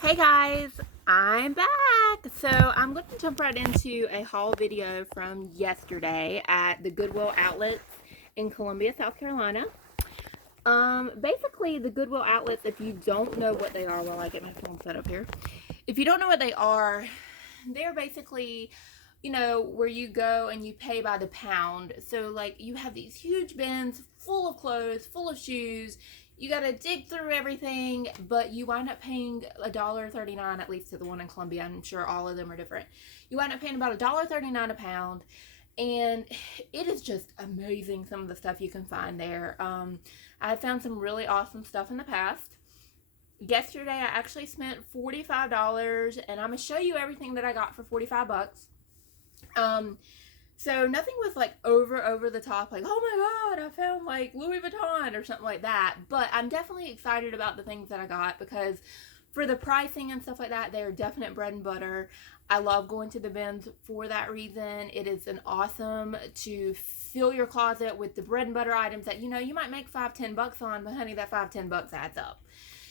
Hey guys, I'm back. So I'm going to jump right into a haul video from yesterday at the Goodwill outlets in Columbia, South Carolina. Basically the Goodwill outlets, if you don't know what they are, while I get my phone set up here. If you don't know what they are, they're basically, where you go and you pay by the pound. So like you have these huge bins full of clothes, full of shoes. You gotta dig through everything, but you wind up paying $1.39, at least to the one in Columbia. I'm sure all of them are different. You wind up paying about $1.39 a pound, and it is just amazing some of the stuff you can find there. I found some really awesome stuff in the past. Yesterday I actually spent $45, and I'm gonna show you everything that I got for 45 bucks. So nothing was like over the top, like, oh my god, I found like Louis Vuitton or something like that. But I'm definitely excited about the things that I got because for the pricing and stuff like that, they're definite bread and butter. I love going to the BINS for that reason. It is an awesome to fill your closet with the bread and butter items that you might make $5-10 on, but honey, that $5-10 adds up.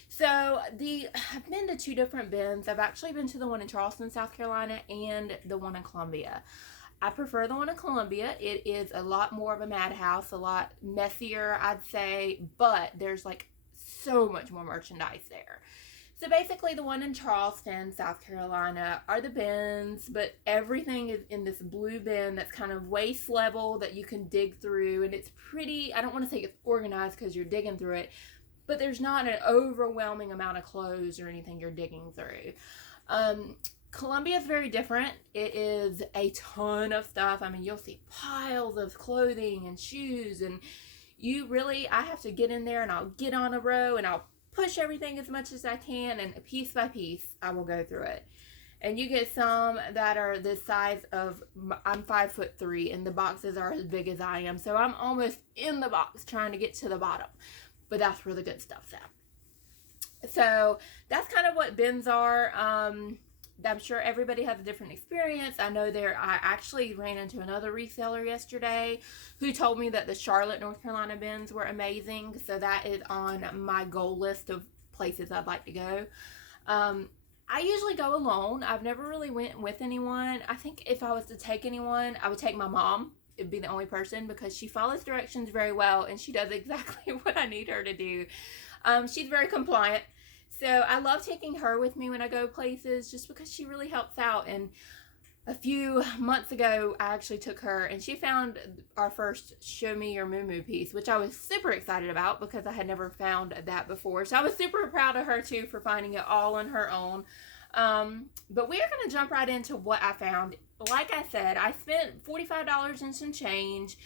So I've been to two different BINS. I've actually been to the one in Charleston, South Carolina, and the one in Columbia. I prefer the one in Columbia. It is a lot more of a madhouse, a lot messier, I'd say, but there's like so much more merchandise there. So basically the one in Charleston, South Carolina are the bins, but everything is in this blue bin that's kind of waist level that you can dig through, and it's pretty, I don't want to say it's organized because you're digging through it, but there's not an overwhelming amount of clothes or anything you're digging through. Columbia is very different. It is a ton of stuff. I mean, you'll see piles of clothing and shoes, and I have to get in there and I'll get on a row and I'll push everything as much as I can, and piece by piece, I will go through it. And you get some that are the size of, I'm 5'3", and the boxes are as big as I am. So I'm almost in the box trying to get to the bottom. But that's where the good stuff's at. So that's kind of what bins are. I'm sure everybody has a different experience. I actually ran into another reseller yesterday who told me that the Charlotte, North Carolina bins were amazing. So that is on my goal list of places I'd like to go. I usually go alone. I've never really went with anyone. I think if I was to take anyone, I would take my mom. It'd be the only person because she follows directions very well and she does exactly what I need her to do. She's very compliant. So I love taking her with me when I go places just because she really helps out. And a few months ago, I actually took her and she found our first Show Me Your Moo Moo piece, which I was super excited about because I had never found that before. So I was super proud of her too for finding it all on her own. But we are going to jump right into what I found. Like I said, I spent $45 and some change.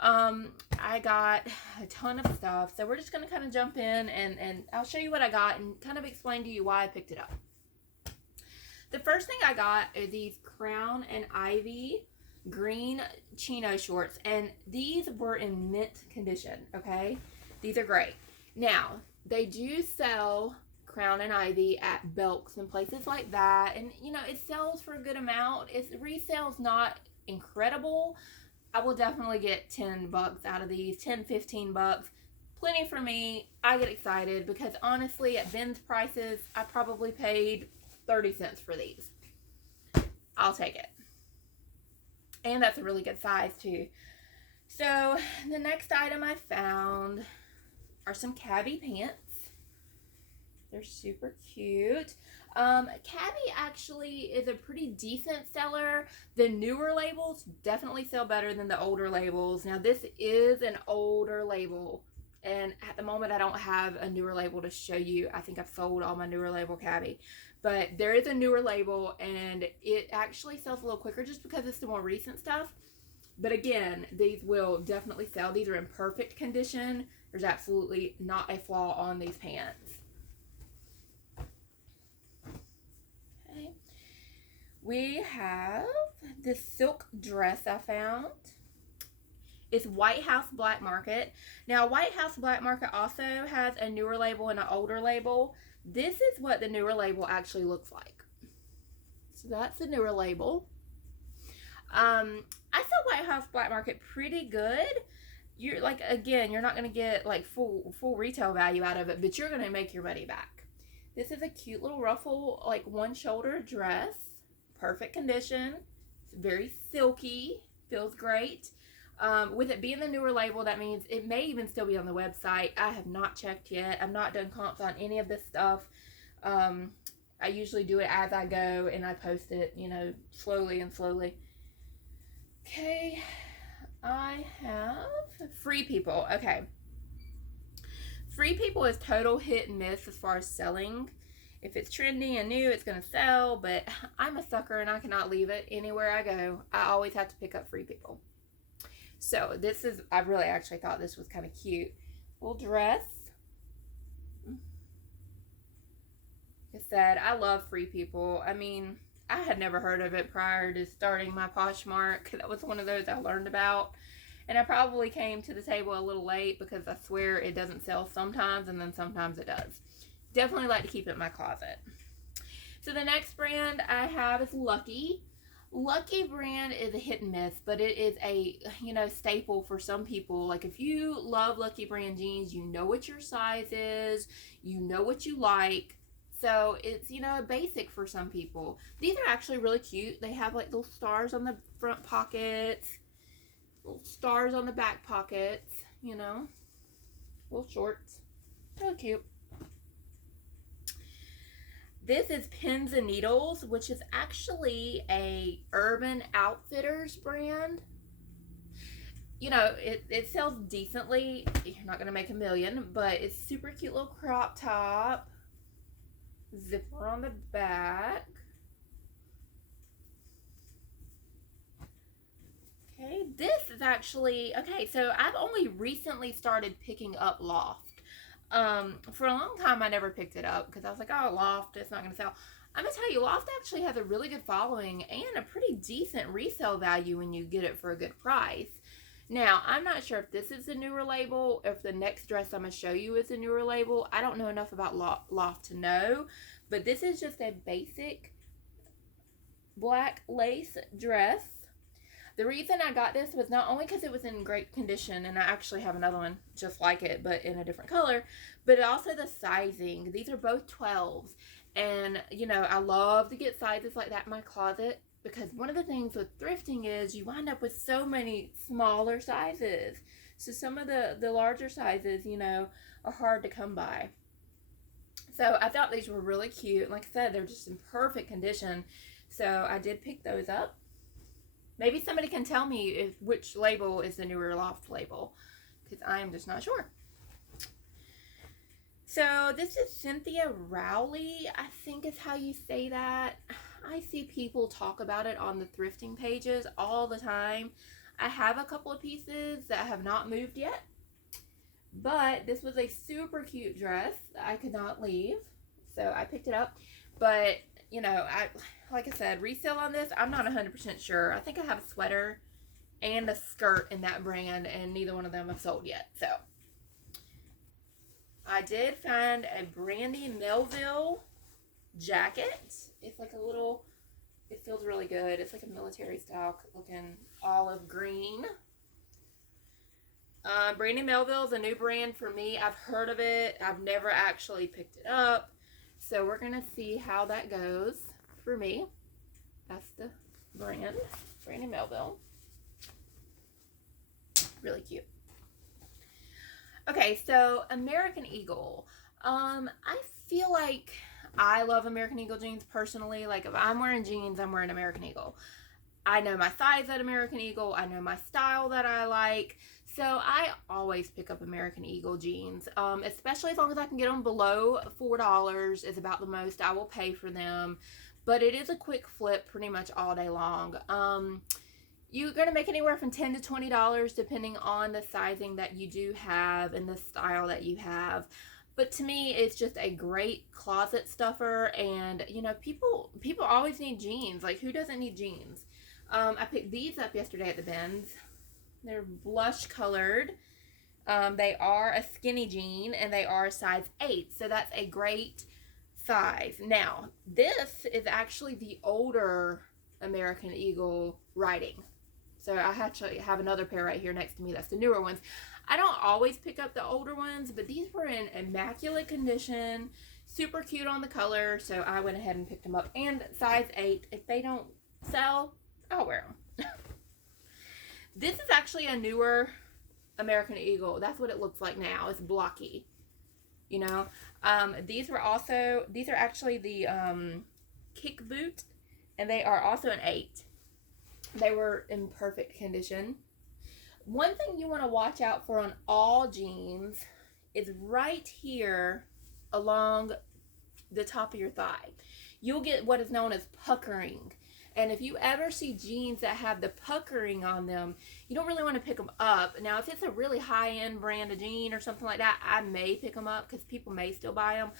I got a ton of stuff, so we're just going to kind of jump in and I'll show you what I got and kind of explain to you why I picked it up. The first thing I got are these Crown and Ivy green chino shorts, and these were in mint condition, okay? These are great. Now, they do sell Crown and Ivy at Belk's and places like that, and it sells for a good amount. Its resale's not incredible. I will definitely get $10 out of these, $10-15. Plenty for me. I get excited because honestly, at BINS prices, I probably paid 30 cents for these. I'll take it. And that's a really good size too. So the next item I found are some cabbie pants. They're super cute. Cabbie actually is a pretty decent seller. The newer labels definitely sell better than the older labels. Now this is an older label, and at the moment I don't have a newer label to show you. I think I've sold all my newer label cabbie, but there is a newer label and it actually sells a little quicker just because it's the more recent stuff. But again, these will definitely sell. These are in perfect condition. There's absolutely not a flaw on these pants. We have this silk dress I found. It's White House Black Market. Now, White House Black Market also has a newer label and an older label. This is what the newer label actually looks like. So that's the newer label. I sell White House Black Market pretty good. You're not going to get like full retail value out of it, but you're going to make your money back. This is a cute little ruffle, like one shoulder dress. Perfect condition. It's very silky. Feels great. With it being the newer label, that means it may even still be on the website. I have not checked yet. I've not done comps on any of this stuff. I usually do it as I go and I post it, you know, slowly and slowly. Okay, I have Free People. Okay. Free People is total hit and miss as far as selling. If it's trendy and new, it's going to sell, but I'm a sucker and I cannot leave it anywhere I go. I always have to pick up Free People. So this is, I really actually thought this was kind of cute. Little dress. Like I said, I love Free People. I mean, I had never heard of it prior to starting my Poshmark. That was one of those I learned about. And I probably came to the table a little late because I swear it doesn't sell sometimes and then sometimes it does. Definitely like to keep it in my closet. So the next brand I have is Lucky. Lucky brand is a hit and miss, but it is a, you know, staple for some people. Like if you love Lucky brand jeans, you know what your size is, you know what you like. So it's, you know, basic for some people. These are actually really cute. They have like little stars on the front pockets, little stars on the back pockets, you know, little shorts. Really cute. This is Pins and Needles, which is actually a Urban Outfitters brand. You know, it sells decently. You're not going to make a million, but it's super cute little crop top. Zipper on the back. Okay, this is actually, okay, so I've only recently started picking up Loft. For a long time, I never picked it up because I was like, oh, Loft, it's not going to sell. I'm going to tell you, Loft actually has a really good following and a pretty decent resale value when you get it for a good price. Now, I'm not sure if this is a newer label, or if the next dress I'm going to show you is a newer label. I don't know enough about Loft to know, but this is just a basic black lace dress. The reason I got this was not only because it was in great condition, and I actually have another one just like it, but in a different color, but also the sizing. These are both 12s, and, you know, I love to get sizes like that in my closet, because one of the things with thrifting is you wind up with so many smaller sizes. So some of the larger sizes, you know, are hard to come by. So I thought these were really cute. Like I said, they're just in perfect condition. So I did pick those up. Maybe somebody can tell me which label is the newer Loft label, because I am just not sure. So this is Cynthia Rowley, I think is how you say that. I see people talk about it on the thrifting pages all the time. I have a couple of pieces that have not moved yet, but this was a super cute dress that I could not leave, so I picked it up. But, you know, like I said, resale on this, I'm not 100% sure. I think I have a sweater and a skirt in that brand, and neither one of them have sold yet. So I did find a Brandy Melville jacket. It's like a little, it feels really good. It's like a military style looking olive green. Brandy Melville is a new brand for me. I've heard of it. I've never actually picked it up. So we're going to see how that goes for me. That's the brand, Brandy Melville. Really cute. Okay, so American Eagle. I feel like I love American Eagle jeans personally. Like if I'm wearing jeans, I'm wearing American Eagle. I know my size at American Eagle. I know my style that I like. So I always pick up American Eagle jeans, especially as long as I can get them below $4 is about the most I will pay for them. But it is a quick flip pretty much all day long. You're going to make anywhere from $10 to $20 depending on the sizing that you do have and the style that you have. But to me, it's just a great closet stuffer. And, you know, people always need jeans. Like, who doesn't need jeans? I picked these up yesterday at the BINS. They're blush colored. They are a skinny jean, and they are a size 8. So that's a great size. Now, this is actually the older American Eagle writing. So I actually have another pair right here next to me. That's the newer ones. I don't always pick up the older ones, but these were in immaculate condition. Super cute on the color, so I went ahead and picked them up. And size 8. If they don't sell, I'll wear them. This is actually a newer American Eagle. That's what it looks like now. It's blocky, you know. These are actually the kick boot, and they are also an 8. They were in perfect condition. One thing you want to watch out for on all jeans is right here along the top of your thigh. You'll get what is known as puckering. And if you ever see jeans that have the puckering on them, you don't really want to pick them up. Now, if it's a really high-end brand of jean or something like that, I may pick them up because people may still buy them.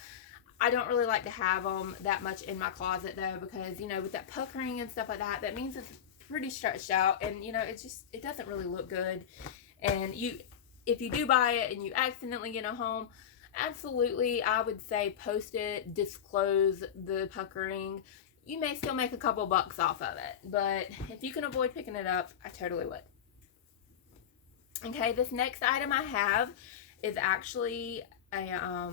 I don't really like to have them that much in my closet, though, because, you know, with that puckering and stuff like that, that means it's pretty stretched out, and, you know, it doesn't really look good. And if you do buy it and you accidentally get it home, absolutely, I would say post it, disclose the puckering. You may still make a couple bucks off of it, but if you can avoid picking it up, I totally would. Okay, this next item I have is actually a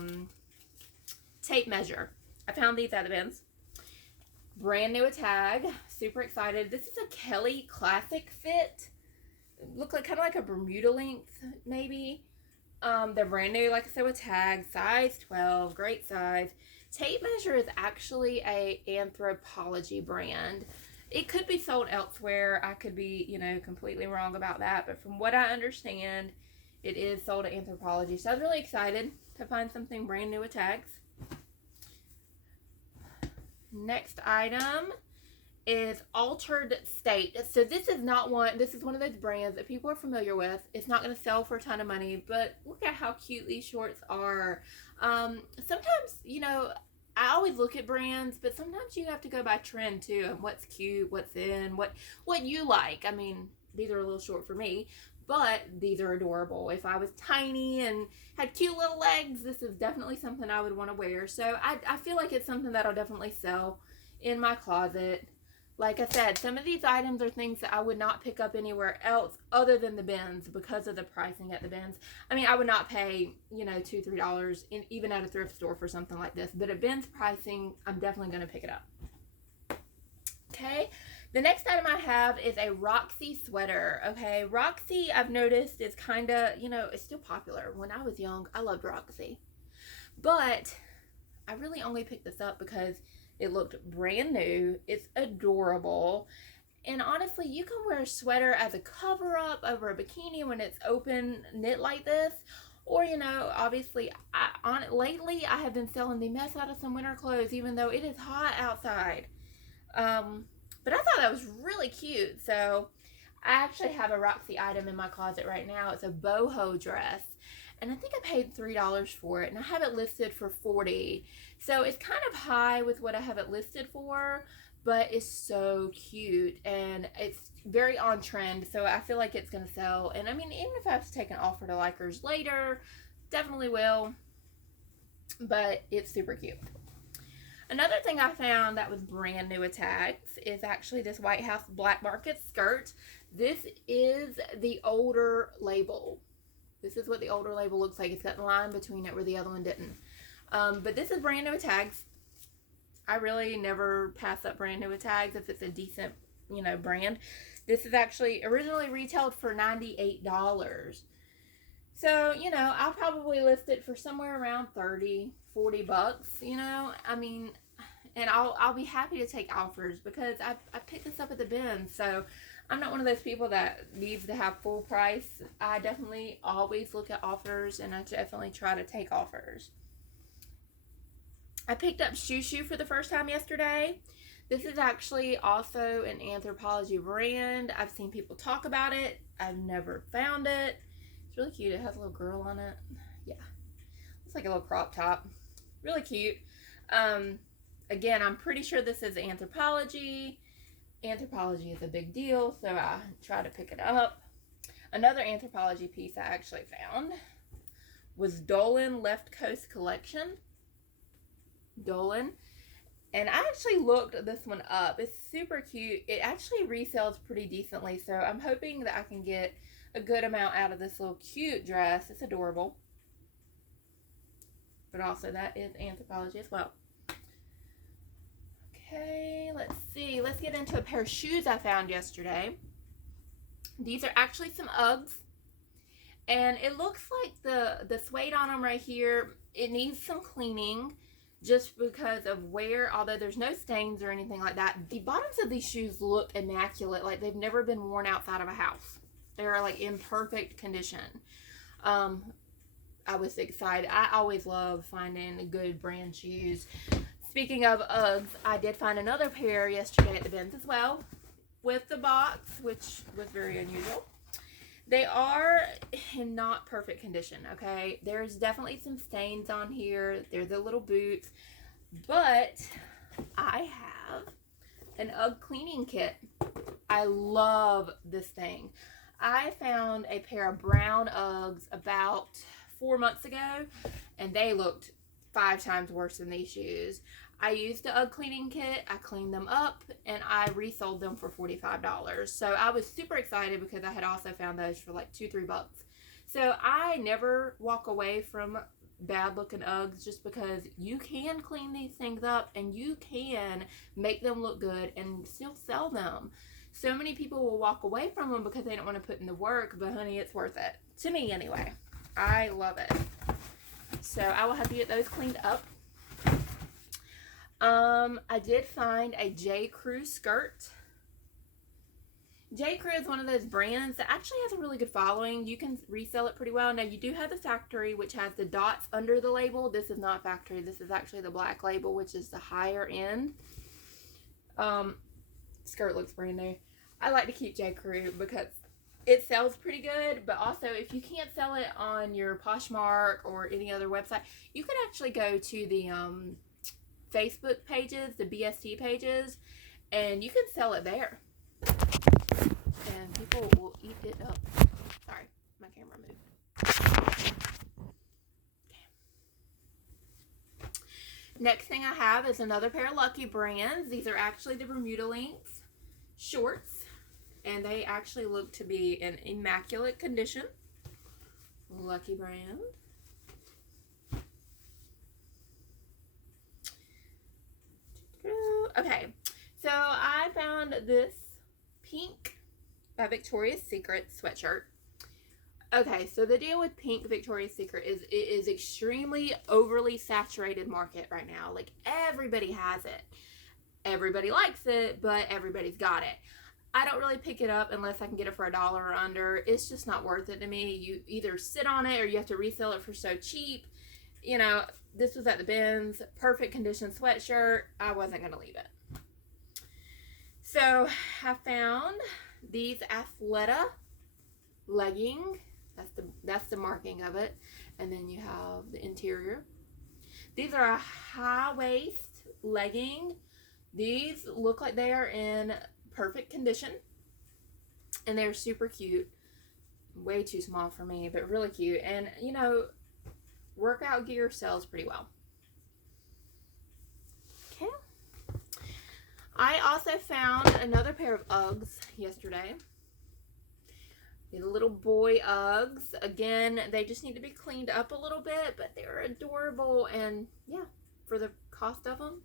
tape measure. I found these at the BINS. Brand new tag. Super excited. This is a Kelly Classic Fit. Look like kind of like a Bermuda length, maybe. They're brand new, like I said, with tag. Size 12. Great size. Tape measure is actually a Anthropologie brand. It could be sold elsewhere. I could be, you know, completely wrong about that. But from what I understand, it is sold at Anthropologie. So I was really excited to find something brand new with tags. Next item is Altered State. So this is one of those brands that people are familiar with. It's not going to sell for a ton of money, but look at how cute these shorts are. Sometimes, you know, I always look at brands, but sometimes you have to go by trend too, and what's cute, what's in, what you like. I mean, these are a little short for me, but these are adorable. If I was tiny and had cute little legs, this is definitely something I would want to wear. So I feel like it's something that'll definitely sell in my closet. Like I said, some of these items are things that I would not pick up anywhere else other than the BINS because of the pricing at the BINS. I mean, I would not pay, you know, $2, $3 even at a thrift store for something like this. But at BINS pricing, I'm definitely going to pick it up. Okay, the next item I have is a Roxy sweater. Okay, Roxy, I've noticed, is kind of, you know, it's still popular. When I was young, I loved Roxy. But I really only picked this up because it looked brand new. It's adorable. And honestly, you can wear a sweater as a cover-up over a bikini when it's open knit like this. Or, you know, obviously, lately I have been selling the mess out of some winter clothes, even though it is hot outside. But I thought that was really cute. So I actually have a Roxy item in my closet right now. It's a boho dress. And I think I paid $3 for it. And I have it listed for $40. So it's kind of high with what I have it listed for. But it's so cute. And it's very on trend. So I feel like it's going to sell. And I mean, even if I have to take an offer to likers later, definitely will. But it's super cute. Another thing I found that was brand new with tags is actually this White House Black Market skirt. This is the older label. This is what the older label looks like. It's got the line between it where the other one didn't. But this is brand new with tags. I really never pass up brand new with tags if it's a decent, you know, brand. This is actually originally retailed for $98. So, you know, I'll probably list it for somewhere around 30, 40 bucks, you know. I mean, and I'll be happy to take offers because I picked this up at the BINS. So I'm not one of those people that needs to have full price. I definitely always look at offers, and I definitely try to take offers. I picked up Shoo Shoo for the first time yesterday. This is actually also an Anthropologie brand. I've seen people talk about it. I've never found it. It's really cute. It has a little girl on it. Yeah. Looks like a little crop top. Really cute. Again, I'm pretty sure this is Anthropologie. Anthropologie is a big deal, so I try to pick it up. Another Anthropologie piece I actually found was Dolan Left Coast Collection. Dolan. And I actually looked this one up. It's super cute. It actually resells pretty decently, so I'm hoping that I can get a good amount out of this little cute dress. It's adorable. but also that is Anthropologie as well. Okay, let's see. Let's get into a pair of shoes I found yesterday. These are actually some Uggs. And it looks like the suede on them right here, it needs some cleaning just because of wear, although there's no stains or anything like that. The bottoms of these shoes look immaculate, like they've never been worn outside of a house. They're like in perfect condition. I was excited. I always love finding good brand shoes. Speaking of Uggs, I did find another pair yesterday at the BINS as well with the box, which was very unusual. They are in not perfect condition, okay? There's definitely some stains on here. They're the little boots. But I have an Ugg cleaning kit. I love this thing. I found a pair of brown Uggs about 4 months ago, and they looked 5 times worse than these shoes. I used the Ugg cleaning kit, I cleaned them up, and I resold them for $45. So I was super excited because I had also found those for like $2-3. So I never walk away from bad looking Uggs just because you can clean these things up and you can make them look good and still sell them. So many people will walk away from them because they don't want to put in the work, but honey, it's worth it. To me anyway. I love it. So I will have to get those cleaned up. I did find a J. Crew skirt. J. Crew is one of those brands that actually has a really good following. You can resell it pretty well. Now, you do have the factory, which has the dots under the label. This is not factory. This is actually the black label, which is the higher end. Skirt looks brand new. I like to keep J. Crew because it sells pretty good, but also if you can't sell it on your Poshmark or any other website, you can actually go to the Facebook pages, the BST pages, and you can sell it there. And people will eat it up. Sorry, my camera moved. Okay. Next thing I have is another pair of Lucky Brands. These are actually the Bermuda Lynx shorts, and they actually look to be in immaculate condition. Lucky Brand. Okay, so I found this pink by Victoria's Secret sweatshirt. Okay, so the deal with pink Victoria's Secret is it is extremely overly saturated market right now. Like, everybody has it. Everybody likes it, but everybody's got it. I don't really pick it up unless I can get it for $1 or under. It's just not worth it to me. You either sit on it or you have to resell it for so cheap. You know, this was at the BINS, perfect condition sweatshirt. I wasn't going to leave it. So I found these Athleta legging. That's the marking of it. And then you have the interior. These are a high waist legging. These look like they are in perfect condition. And they're super cute. Way too small for me, but really cute. And, you know, workout gear sells pretty well. Okay. I also found another pair of Uggs yesterday. These little boy Uggs. Again, they just need to be cleaned up a little bit, but they're adorable. And yeah, for the cost of them,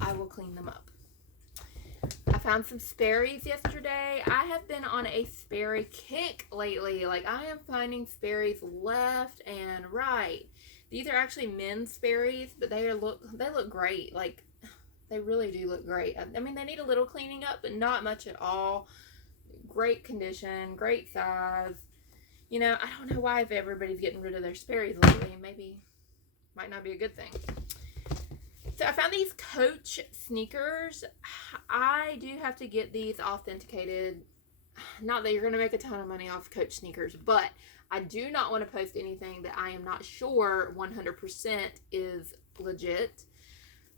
I will clean them up. I found some Sperry's yesterday. I have been on a Sperry kick lately. Like, I am finding Sperry's left and right. These are actually men's Sperry's, but they look great. Like, they really do look great. I mean, they need a little cleaning up, but not much at all. Great condition, great size. You know, I don't know why if everybody's getting rid of their Sperry's lately. Maybe might not be a good thing. So I found these Coach sneakers. I do have to get these authenticated. Not that you're going to make a ton of money off Coach sneakers, but I do not want to post anything that I am not sure 100% is legit.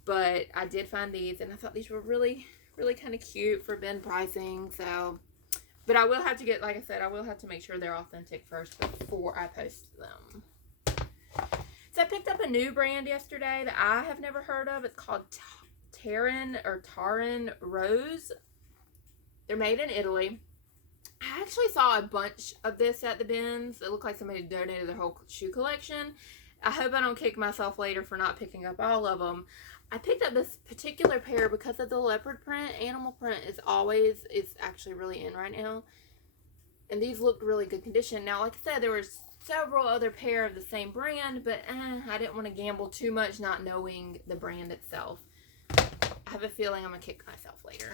But I did find these, and I thought these were really, really kind of cute for bin pricing. So, but I will have to get, like I said, I will have to make sure they're authentic first before I post them. So I picked up a new brand yesterday that I have never heard of. It's called Tarin Rose. They're made in Italy. I actually saw a bunch of this at the BINS. It looked like somebody donated their whole shoe collection. I hope I don't kick myself later for not picking up all of them. I picked up this particular pair because of the leopard print. Animal print is actually really in right now. And these looked really good condition. Now, like I said, there was several other pair of the same brand, but I didn't want to gamble too much not knowing the brand itself. I have a feeling I'm going to kick myself later.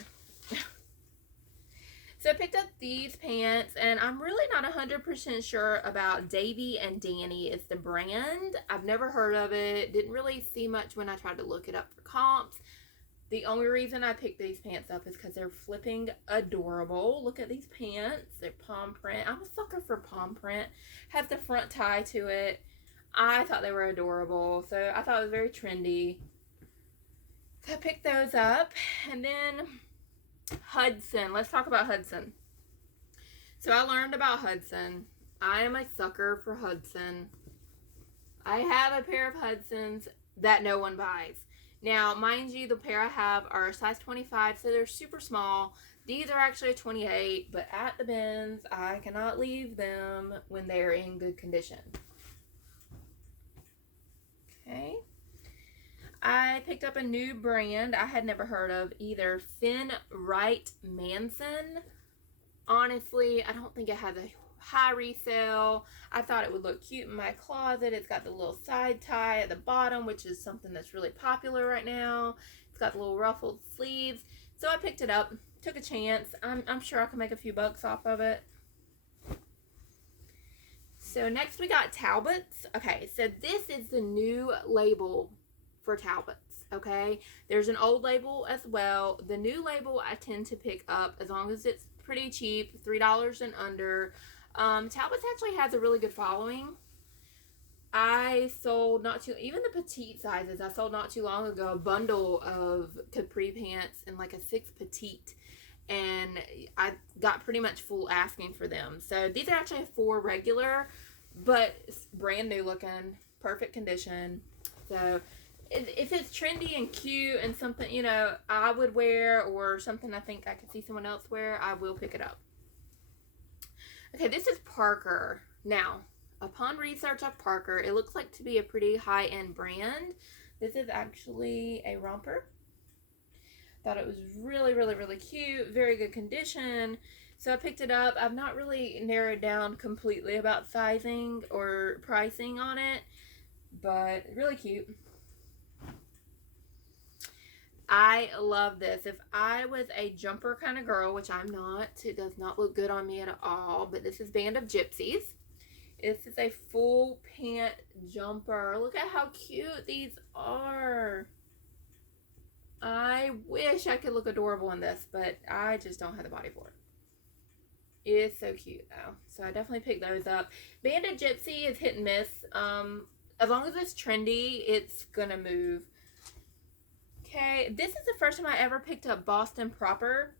So I picked up these pants, and I'm really not 100% sure about Davy and Danny is the brand. I've never heard of it. Didn't really see much when I tried to look it up for comps. The only reason I picked these pants up is because they're flipping adorable. Look at these pants. They're palm print. I'm a sucker for palm print. Has the front tie to it. I thought they were adorable, so I thought it was very trendy. So I picked those up, and then Hudson. Let's talk about Hudson. So I learned about Hudson. I am a sucker for Hudson. I have a pair of Hudsons that no one buys. Now, mind you, the pair I have are a size 25, so they're super small. These are actually a 28, but at the BINS, I cannot leave them when they're in good condition. Okay. I picked up a new brand I had never heard of either. Finn Wright Manson. Honestly, I don't think it has a high resale. I thought it would look cute in my closet. It's got the little side tie at the bottom, which is something that's really popular right now. It's got the little ruffled sleeves. So I picked it up, took a chance. I'm sure I can make a few bucks off of it. So next we got Talbots. Okay, so this is the new label for Talbots, okay? There's an old label as well. The new label I tend to pick up as long as it's pretty cheap, $3 and under. Talbots actually has a really good following. I sold even the petite sizes, I sold not too long ago a bundle of capri pants and like a 6 petite, and I got pretty much full asking for them. So these are actually 4 regular, but brand new looking, perfect condition. So if it's trendy and cute and something, you know, I would wear, or something I think I could see someone else wear, I will pick it up. Okay, this is Parker. Now, upon research of Parker, it looks like to be a pretty high-end brand. This is actually a romper. Thought it was really, really, really cute. Very good condition. So I picked it up. I've not really narrowed down completely about sizing or pricing on it, but really cute. I love this. If I was a jumper kind of girl, which I'm not, it does not look good on me at all, but this is Band of Gypsies. This is a full pant jumper. Look at how cute these are. I wish I could look adorable in this, but I just don't have the body for it. It's so cute though. So I definitely picked those up. Band of Gypsy is hit and miss. As long as it's trendy, it's gonna move. Okay, this is the first time I ever picked up Boston Proper.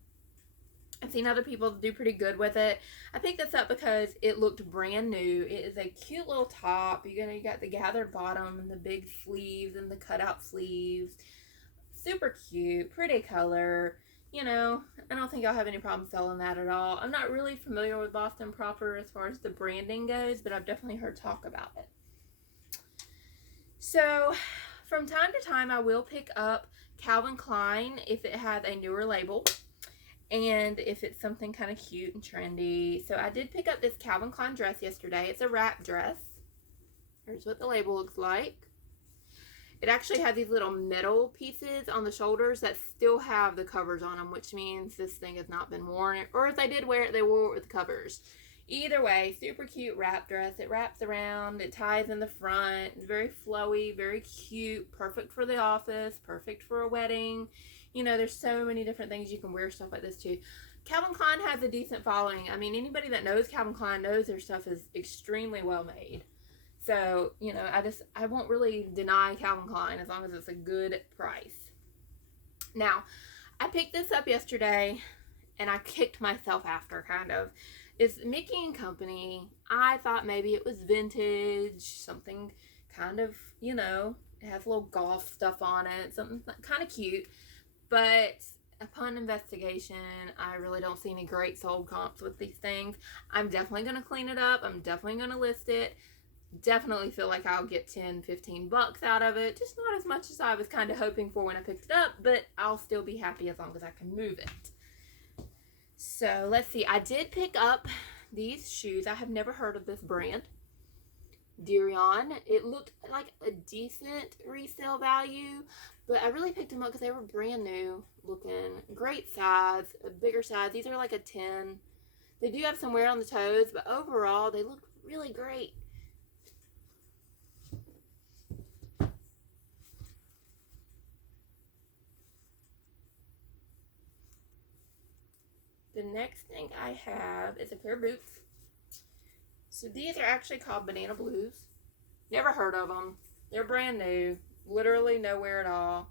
I've seen other people do pretty good with it. I picked this up because it looked brand new. It is a cute little top. You got the gathered bottom and the big sleeves and the cutout sleeves. Super cute, pretty color. You know, I don't think I'll have any problem selling that at all. I'm not really familiar with Boston Proper as far as the branding goes, but I've definitely heard talk about it. So, from time to time, I will pick up Calvin Klein if it has a newer label and if it's something kind of cute and trendy. So I did pick up this Calvin Klein dress yesterday. It's a wrap dress. Here's what the label looks like. It actually has these little metal pieces on the shoulders that still have the covers on them, which means this thing has not been worn. Or if they did wear it, they wore it with covers. Either way, super cute wrap dress. It wraps around, it ties in the front. It's very flowy, very cute, perfect for the office, perfect for a wedding. You know, there's so many different things you can wear stuff like this too. Calvin Klein has a decent following. I mean, anybody that knows Calvin Klein knows their stuff is extremely well made. So, you know, I won't really deny Calvin Klein as long as it's a good price. Now, I picked this up yesterday and I kicked myself after, kind of. It's Mickey and Company. I thought maybe it was vintage, something kind of, you know, it has a little golf stuff on it, something kind of cute. But upon investigation, I really don't see any great sold comps with these things. I'm definitely going to clean it up. I'm definitely going to list it. definitely feel like I'll get 10, 15 bucks out of it. Just not as much as I was kind of hoping for when I picked it up, but I'll still be happy as long as I can move it. So let's see. I did pick up these shoes. I have never heard of this brand. Durion. It looked like a decent resale value, but I really picked them up because they were brand new looking. Great size, a bigger size. These are like a 10. They do have some wear on the toes, but overall they look really great. The next thing I have is a pair of boots. So these are actually called Banana Blues. Never heard of them. They're brand new. Literally nowhere at all.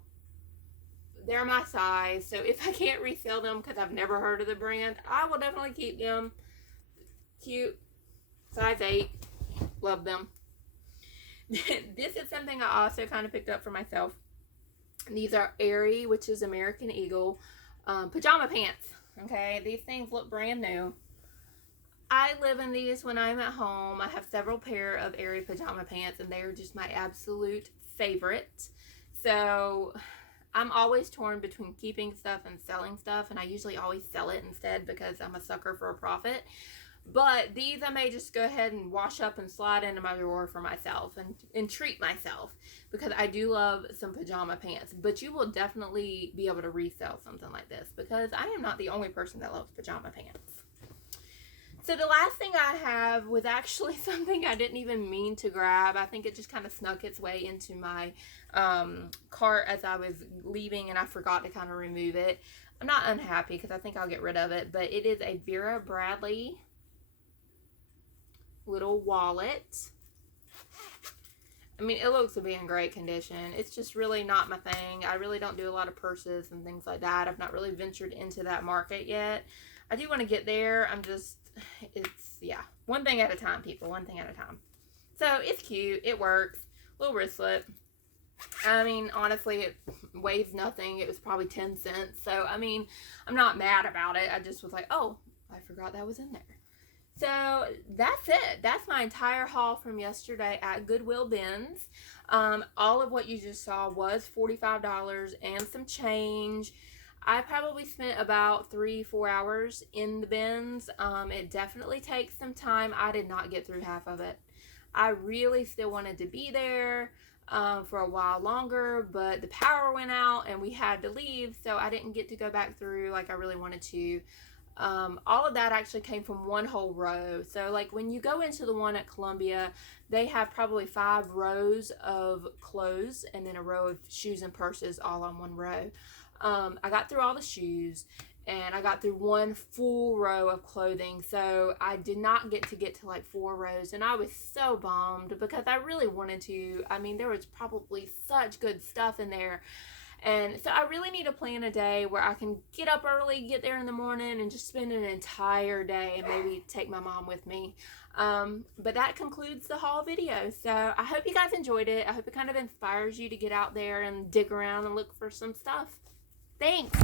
They're my size. So if I can't resell them because I've never heard of the brand, I will definitely keep them. Cute. Size 8. Love them. This is something I also kind of picked up for myself. These are Aerie, which is American Eagle, pajama pants. Okay, these things look brand new. I live in these when I'm at home. I have several pair of Aerie pajama pants, and they are just my absolute favorite. So I'm always torn between keeping stuff and selling stuff, and I usually always sell it instead because I'm a sucker for a profit. But these I may just go ahead and wash up and slide into my drawer for myself and treat myself, because I do love some pajama pants. But you will definitely be able to resell something like this, because I am not the only person that loves pajama pants. So the last thing I have was actually something I didn't even mean to grab. I think it just kind of snuck its way into my cart as I was leaving, and I forgot to kind of remove it. I'm not unhappy because I think I'll get rid of it, but it is a Vera Bradley little wallet. I mean, it looks to be in great condition. It's just really not my thing. I really don't do a lot of purses and things like that. I've not really ventured into that market yet. I do want to get there. Yeah, one thing at a time, people. One thing at a time. So, it's cute. It works. Little wristlet. I mean, honestly, it weighs nothing. It was probably 10 cents. So, I mean, I'm not mad about it. I just was like, oh, I forgot that was in there. So that's it. That's my entire haul from yesterday at Goodwill BINS. All of what you just saw was $45 and some change. I probably spent about 3-4 hours in the bins. It definitely takes some time. I did not get through half of it. I really still wanted to be there for a while longer, but the power went out and we had to leave, so I didn't get to go back through like I really wanted to. All of that actually came from one whole row. So like when you go into the one at Columbia, they have probably 5 rows of clothes and then a row of shoes and purses all on one row. I got through all the shoes and I got through one full row of clothing. So I did not get to like 4 rows, and I was so bummed because I really wanted to. I mean, there was probably such good stuff in there. And so I really need to plan a day where I can get up early, get there in the morning, and just spend an entire day and maybe take my mom with me. But that concludes the haul video. So I hope you guys enjoyed it. I hope it kind of inspires you to get out there and dig around and look for some stuff. Thanks.